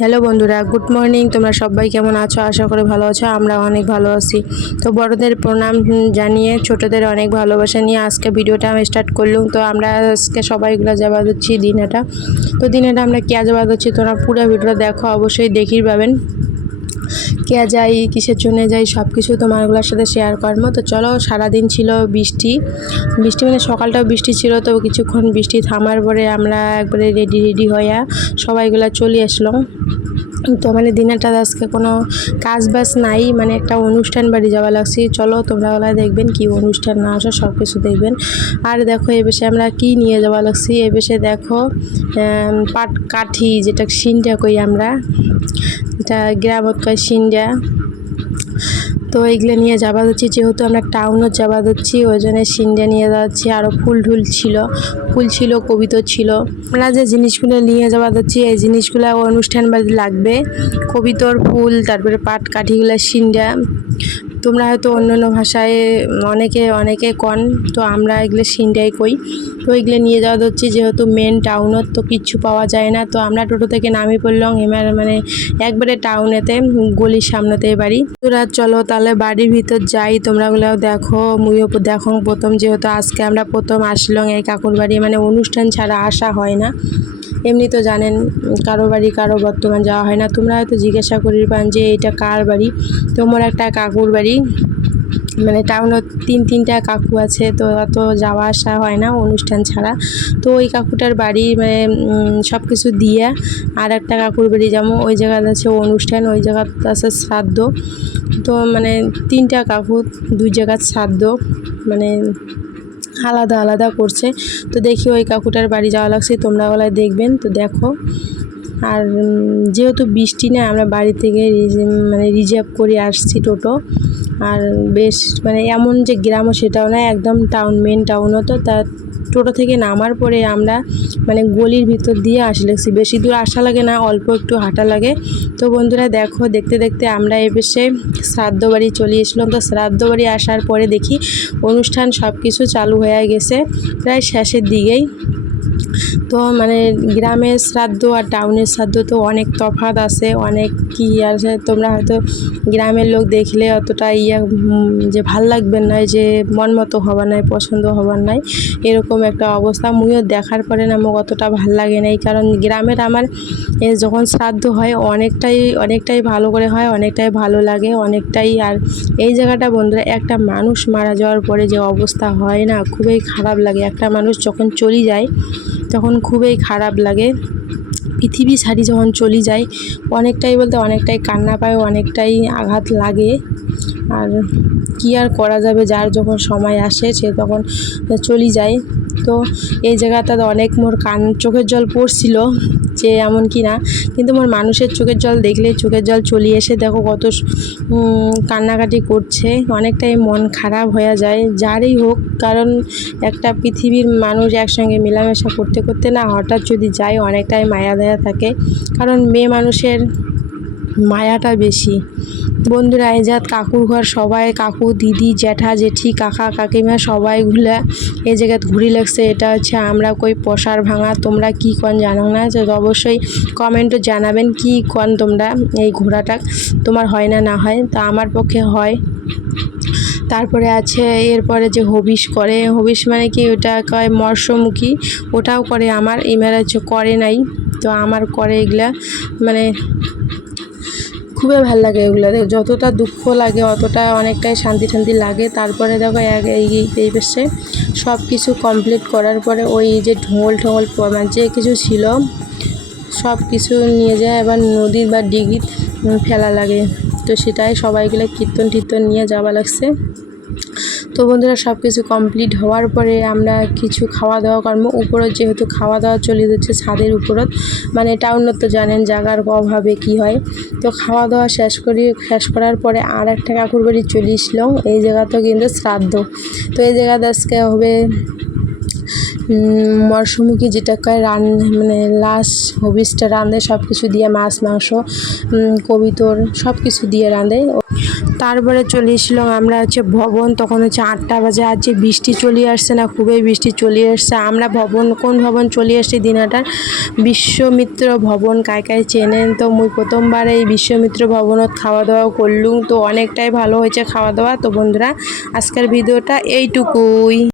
Hello বন্ধুরা good morning তোমরা সবাই কেমন আছো? আশা করে ভালো আছো, আমরা অনেক ভালো আছি। তো বড়দের প্রণাম জানিয়ে, ছোটদের অনেক ভালোবাসা নিয়ে আজকে ভিডিওটা আমি স্টার্ট করলুম। তো আমরা আজকে সবাইগুলো যাবা দিচ্ছি দিনেটা। তো দিনেটা আমরা কে যাবা দিচ্ছি, তোমরা পুরো ভিডিওটা দেখো, অবশ্যই দেখির পাবেন। কে যাই, কিসের জন্য যাই সব কিছু তোমারগুলোর সাথে শেয়ার করব তো চলো, সারাদিন ছিল বৃষ্টি। বৃষ্টি মানে সকালটাও বৃষ্টি ছিল, তো কিছুক্ষণ বৃষ্টি থামার পরে আমরা একবারে রেডি রেডি হইয়া সবাইগুলা চলে আসলাম তো মানে দিনেরটা আজকে কোনো কাজ বাজ নাই মানে একটা অনুষ্ঠান বাড়ি যাওয়া লাগছে। চলো, তোমরা ওলা দেখবেন কি অনুষ্ঠান না আসো সব কিছু দেখবেন। আর দেখো এ বেশে আমরা কি নিয়ে যাওয়া লাগছি? এ বেশে দেখো পাট কাঠি যেটা সিনটা কই আমরা? এটা গ্রামত কয় সিন্ডা তো এইগুলো নিয়ে যাবা দিচ্ছি যেহেতু আমরা টাউনও যাবা দিচ্ছি ওই জন্য সিন্ডা নিয়ে যাচ্ছি আরও ফুল ঢুল ছিল, ফুল ছিল, কবিতা ছিল। আমরা যে জিনিসগুলো নিয়ে যাবা দিচ্ছি এই জিনিসগুলো অনুষ্ঠান বাড়ি লাগবে। কবিতর ফুল, তারপরে পাট কাঠিগুলো সিন্ডা তোমরা হয়তো অন্য অন্য ভাষায়, অনেকে অনেকে কন, তো আমরা এগুলো সিন্ডাই কই। তো এগুলো নিয়ে যাওয়া হচ্ছে, যেহেতু মেন টাউনত তো কিচ্ছু পাওয়া যায় না, তো আমরা টোটো থেকে নামি পড়লাম, এবার মানে একবারে টাউনেতে গলির সামনেতে বাড়ি। তোরা চলো তাহলে বাড়ির ভিতর যাই তোমরা গুলো দেখো মুইও দেখো প্রথম, যেহেতু আজকে আমরা প্রথম আসলাম এই কাকুর বাড়ি মানে অনুষ্ঠান ছাড়া আসা হয় না। এমনি তো জানেন, কারও বাড়ি, কারও বর্তমান যাওয়া হয় না। তোমরা হয়তো জিজ্ঞাসা করির পান যে এটা কার বাড়ি? তো মোর একটা কাকুর বাড়ি। মানে টাউনত তিন, তিনটা কাকু আছে, তো অত যাওয়া আসা হয় না অনুষ্ঠান ছাড়া। তো ওই কাকুটার বাড়ি মানে সব কিছু দিয়ে আর একটা কাকুর বাড়ি যেমন ওই জায়গাতে আছে অনুষ্ঠান, ওই জায়গাতে আছে শ্রাদ্ধ। তো মানে তিনটা কাকু, দুই জায়গার শ্রাদ্ধ। মানে আলাদা আলাদা করছে। তো দেখি ওই কাকুটার বাড়ি যাওয়া লাগছে, তোমরা ওলায় দেখবেন। তো দেখো। আর যেহেতু বৃষ্টি না আমরা বাড়ি থেকে মানে রিজার্ভ করে আসছি টোটো। আর বেশ মানে এমন যে গ্রামও সেটাও না, একদম টাউন মেন টাউনও তো, তা টোটো থেকে নামার পরে আমরা মানে গলির ভিতর দিয়ে আসলেছি বেশি দূর আসা লাগে না, অল্প একটু হাঁটা লাগে। তো বন্ধুরা দেখো, দেখতে দেখতে আমরা এসে শ্রাদ্ধ বাড়ি চলে এসলাম। তো শ্রাদ্ধ বাড়ি আসার পরে দেখি অনুষ্ঠান সব কিছু চালু হয়ে গেছে। প্রায় শেষের দিকেই তো মানে গ্রামের শ্রাদ্ধ আর টাউনের শ্রাদ্ধ তো অনেক তফাৎ আছে, অনেক কি আছে, তোমরা হয়তো গ্রামের লোক দেখলে অতটা ইয়া যে ভালো লাগবে না, যে মন মতো হবার নাই, পছন্দ হবার নাই, এরকম একটা অবস্থা। মুইও দেখার পরে না মোক অতটা ভালো লাগে নাই কারণ গ্রামের আমার যখন শ্রাদ্ধ হয় অনেকটাই অনেকটাই ভালো করে হয়, অনেকটাই ভালো লাগে, অনেকটাই। আর এই জায়গাটা বন্ধুরা, একটা মানুষ মারা যাওয়ার পরে যে অবস্থা হয় না, খুবই খারাপ লাগে। একটা মানুষ যখন চলে যায় তখন খুবই খারাপ লাগে। পৃথিবী ছাড়ি যখন চলে যায় অনেকটাই বলতে অনেকটাই কান্না পায়, অনেকটাই আঘাত লাগে। আর কী আর করা যাবে? যার যখন সময় আসে, সে তখন চলে যায়। তো এই জায়গাটাতে অনেক মোর কান, চোখের জল পড়ছিল যে এমন কি না। কিন্তু মোর মানুষের চোখের জল দেখলে চোখের জল চলে এসে দেখো কত কান্নাকাটি করছে। অনেকটাই মন খারাপ হয়ে যায়, যারই হোক। কারণ একটা পৃথিবীর মানুষ একসঙ্গে মেলামেশা করতে করতে না হঠাৎ যদি যায় অনেকটাই মায়া দেয়া থাকে। কারণ মেয়ে মানুষের মায়াটা বেশি। বন্ধুরা, এই কাকুর ঘর, সবাই, কাকু, দিদি, জ্যাঠা, জেঠি, কাকা, কাকিমা সবাইগুলা এই জায়গায় ঘুরি লাগছে। এটা হচ্ছে আমরা কই পশার ভাঙা, তোমরা কি কন জানো না? অবশ্যই কমেন্টও জানাবেন কি কন তোমরা এই ঘোড়াটা, তোমার হয় না না হয়। তা আমার পক্ষে হয়। তারপরে আছে, এরপরে যে হবিষ করে, হবিষ মানে কি ওটা কয় মৎস্যমুখী, ওটাও করে আমার ইমের হচ্ছে করে নাই। তো আমার করে এগুলা মানে খুবই ভালো লাগে এগুলো। দেখো, যতটা দুঃখ লাগে, অতটা অনেকটাই শান্তি শান্তি লাগে। তারপরে দেখো এই পাশে সব কিছু কমপ্লিট করার পরে ওই যে ঢোল ঢোল মানে যে কিছু ছিল সব কিছু নিয়ে যায়, এবার নদী বা ডিগি ফেলা লাগে। তো সেটাই সবাইগুলো কীর্তন টীর্তন নিয়ে যাওয়া লাগছে। তো বন্ধুরা সব কিছু কমপ্লিট হওয়ার পরে আমরা কিছু খাওয়া দাওয়া কর্ম উপরত যেহেতু খাওয়া দাওয়া চলে যাচ্ছে ছাদের উপরত মানে টাউনত তো জানেন জাগার অভাবে কি হয়। তো খাওয়া দাওয়া শেষ করি, শেষ করার পরে আর একটা কাকুর বাড়ি চলে আসলাম এই জায়গাতেও কিন্তু শ্রাদ্ধ। তো এই জায়গাতে আজকে হবে মরশুমুখী যেটা কয়, রান মানে লাশ হবিসটা রাঁধে সব কিছু দিয়ে মাছ, মাংস কবিতর সব কিছু দিয়ে রাঁধে। তারপরে চলে এসেছিলাম আমরা হচ্ছে ভবন, তখন হচ্ছে আটটা বাজে আর যে বৃষ্টি চলে আসছে না, খুবই বৃষ্টি চলে আসছে। আমরা ভবন, কোন ভবন চলে আসছি দিনাটার বিশ্বমিত্র ভবন কায় কায় চেনেন? তো মুই প্রথমবার এই বিশ্বমিত্র ভবনত খাওয়া দাওয়া করলুম, তো অনেকটাই ভালো হয়েছে খাওয়া দাওয়া তো বন্ধুরা, আজকের ভিডিওটা এইটুকুই।